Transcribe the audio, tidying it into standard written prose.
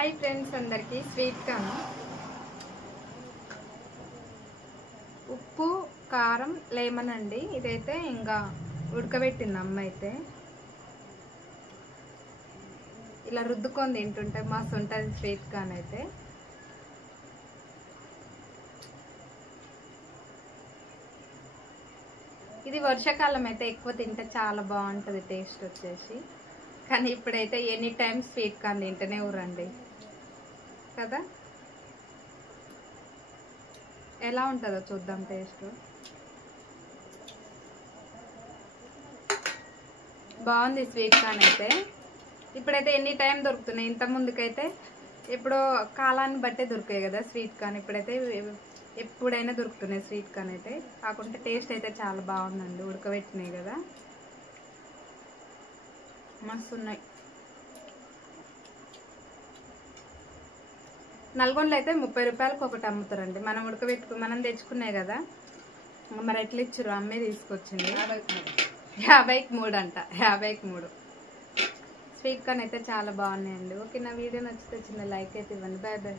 Hi friends అందరికి sweet corn ఉప్పు కారం లెమన్ అండి. ఇదైతే ఇంకా ఉడకబెట్టింది అమ్మ. అయితే ఇలా రుద్దుకొని తింటుంటే మస్తు ఉంటుంది స్వీట్ కార్న్. అయితే ఇది వర్షాకాలం అయితే ఎక్కువ తింటే చాలా బాగుంటుంది టేస్ట్ వచ్చేసి. కానీ ఇప్పుడైతే ఎనీ టైం స్వీట్ కార్న్ తింటేనే ఊరండి కదా. ఎలా ఉంటుందో చూద్దాం టేస్ట్. బాగుంది స్వీట్ కార్న్ అయితే. ఇప్పుడైతే ఎనీ టైం దొరుకుతున్నాయి. ఇంత ముందుకైతే ఎప్పుడో కాలాన్ని బట్టే దొరికాయి కదా స్వీట్ కార్న్. ఇప్పుడైతే ఎప్పుడైనా దొరుకుతున్నాయి స్వీట్ కార్న్ అయితే. కాకుంటే టేస్ట్ అయితే చాలా బాగుందండి. ఉడకబెట్టినాయి కదా, మస్తు ఉన్నాయి. నల్గొండలో అయితే 30 రూపాయలకు ఒకటి అమ్ముతారండి. మనం తెచ్చుకున్నాయి కదా. మరి ఎట్లా ఇచ్చారు? అమ్మే తీసుకొచ్చింది. 50కి 3 అంట. 50కి 3 స్వీట్ కార్న్ అయితే చాలా బాగున్నాయండి. ఓకే, నా వీడియో నచ్చితే చిన్న లైక్ అయితే ఇవ్వండి. Bye bye.